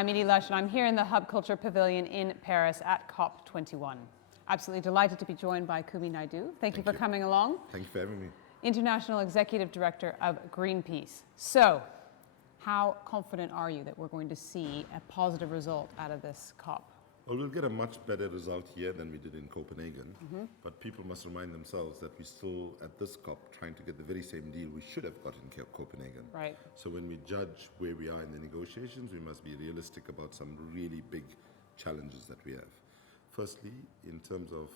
I'm Edie Lush, and I'm here in the Hub Culture Pavilion in Paris at COP21. Absolutely delighted to be joined by Kumi Naidoo. Thank you for coming along. Thank you for having me. International Executive Director of Greenpeace. So, how confident are you that we're going to see a positive result out of this COP? Well, we'll get a much better result here than we did in Copenhagen, but people must remind themselves that we're still, at this COP, trying to get the very same deal we should have got in Copenhagen. Right. So when we judge where we are in the negotiations, we must be realistic about some really big challenges that we have. Firstly, in terms of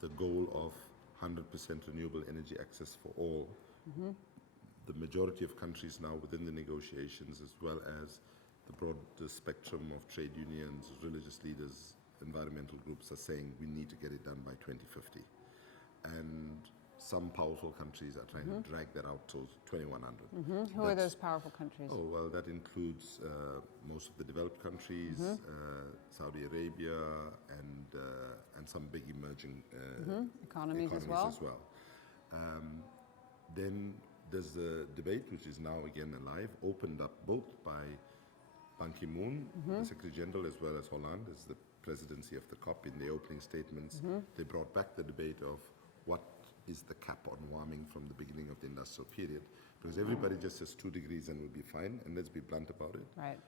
the goal of 100% renewable energy access for all, the majority of countries now within the negotiations, as well as the broad spectrum of trade unions, religious leaders, environmental groups are saying we need to get it done by 2050. And some powerful countries are trying to drag that out till 2100. Who are those powerful countries? Oh, well, that includes most of the developed countries, Saudi Arabia, and some big emerging Economies as well. Then there's the debate, which is now again alive, opened up both by Ban Ki-moon, the Secretary General, as well as Hollande, as the presidency of the COP. In the opening statements, they brought back the debate of what is the cap on warming from the beginning of the industrial period, because everybody just says 2 degrees and we'll be fine, and let's be blunt about it. Right.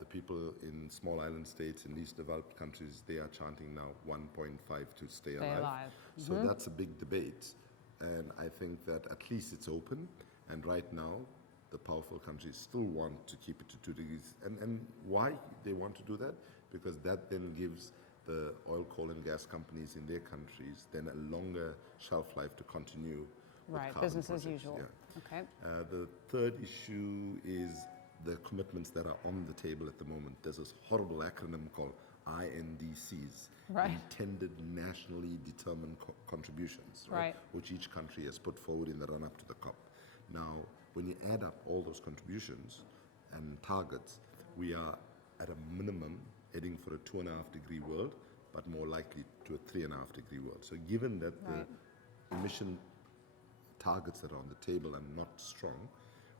The people in small island states, in least developed countries, they are chanting now 1.5 to stay alive. So that's a big debate, and I think that at least it's open, and right now the powerful countries still want to keep it to 2 degrees. And why they want to do that? Because that then gives the oil, coal and gas companies in their countries then a longer shelf life to continue with carbon Business projects. as usual. Yeah. Okay. The third issue is the commitments that are on the table at the moment. There's this horrible acronym called INDCs, Intended Nationally Determined Contributions, which each country has put forward in the run-up to the COP. Now, when you add up all those contributions and targets, we are at a minimum heading for a 2.5 degree world, but more likely to a 3.5 degree world. So given that the emission targets that are on the table are not strong,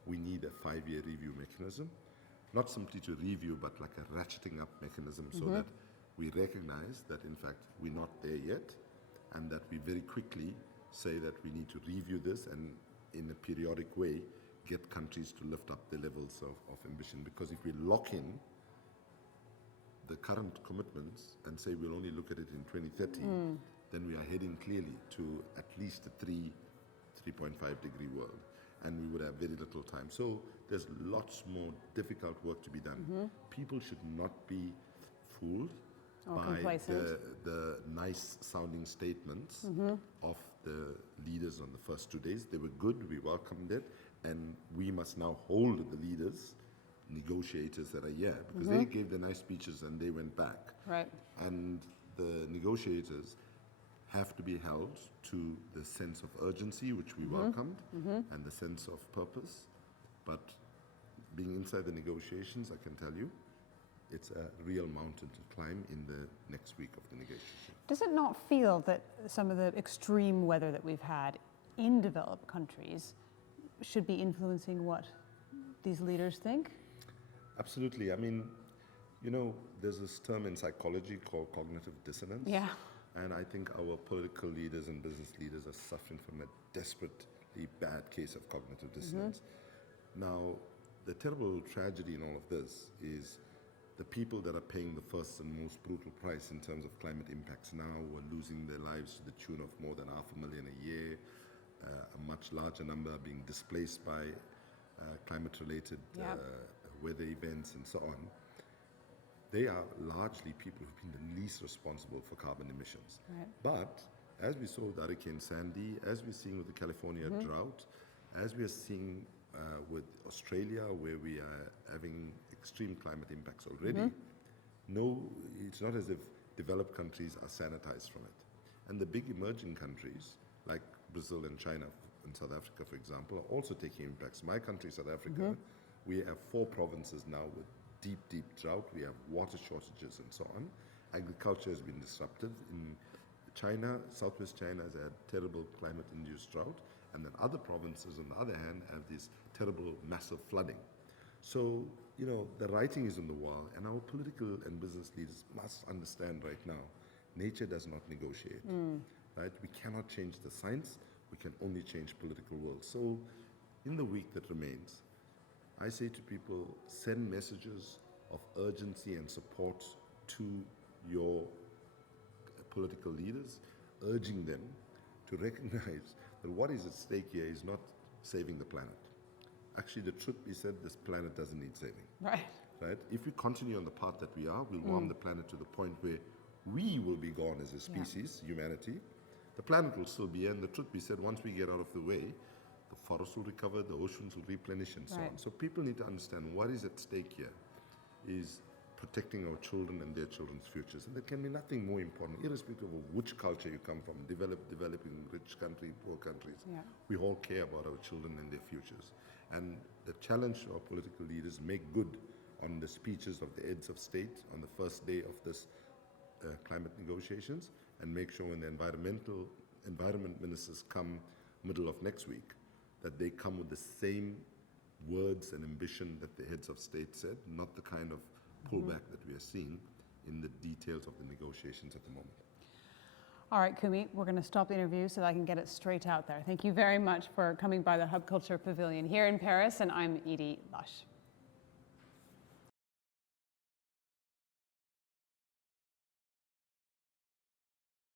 we need a 5-year review mechanism, not simply to review, but like a ratcheting up mechanism so that we recognize that in fact we're not there yet, and that we very quickly say that we need to review this and in a periodic way get countries to lift up the levels of ambition. Because if we lock in the current commitments and say we'll only look at it in 2030, then we are heading clearly to at least a 3.5 degree world, and we would have very little time. So there's lots more difficult work to be done. People should not be fooled by the nice sounding statements of the leaders on the first 2 days. They were good, we welcomed it, and we must now hold the leaders, negotiators that are here, because they gave the nice speeches and they went back. Right. And the negotiators have to be held to the sense of urgency, which we welcomed, and the sense of purpose. But being inside the negotiations, I can tell you, it's a real mountain to climb in the next week of the negotiation. Does it not feel that some of the extreme weather that we've had in developed countries should be influencing what these leaders think? Absolutely. I mean, you know, there's this term in psychology called cognitive dissonance. Yeah. And I think our political leaders and business leaders are suffering from a desperately bad case of cognitive dissonance. Now, the terrible tragedy in all of this is the people that are paying the first and most brutal price in terms of climate impacts now are losing their lives to the tune of more than 500,000 a year. A much larger number are being displaced by climate-related weather events and so on. They are largely people who've been the least responsible for carbon emissions. But as we saw with Hurricane Sandy, as we're seeing with the California drought, as we are seeing with Australia, where we are having extreme climate impacts already, no, it's not as if developed countries are sanitized from it. And the big emerging countries, like Brazil and China and South Africa, for example, are also taking impacts. My country, South Africa, we have 4 provinces now with deep drought. We have water shortages and so on. Agriculture has been disrupted. In China, Southwest China has had terrible climate-induced drought, and then other provinces, on the other hand, have this terrible, massive flooding. So, you know, the writing is on the wall, and our political and business leaders must understand right now, nature does not negotiate, right? We cannot change the science, we can only change political will. So, in the week that remains, I say to people, send messages of urgency and support to your political leaders, urging them to recognize that what is at stake here is not saving the planet. Actually, the truth be said, this planet doesn't need saving. Right. Right? If we continue on the path that we are, we'll warm the planet to the point where we will be gone as a species, humanity. The planet will still be here, and the truth be said, once we get out of the way, the forests will recover, the oceans will replenish, and so on. So people need to understand what is at stake here is protecting our children and their children's futures. And there can be nothing more important, irrespective of which culture you come from, developing, rich country, poor countries. We all care about our children and their futures. And the challenge to our political leaders, make good on the speeches of the heads of state on the first day of this climate negotiations, and make sure when the environment ministers come middle of next week, that they come with the same words and ambition that the heads of state said, not the kind of pullback that we are seeing in the details of the negotiations at the moment. All right, Kumi, we're going to stop the interview so that I can get it straight out there. Thank you very much for coming by the Hub Culture Pavilion here in Paris, and I'm Edie Lush.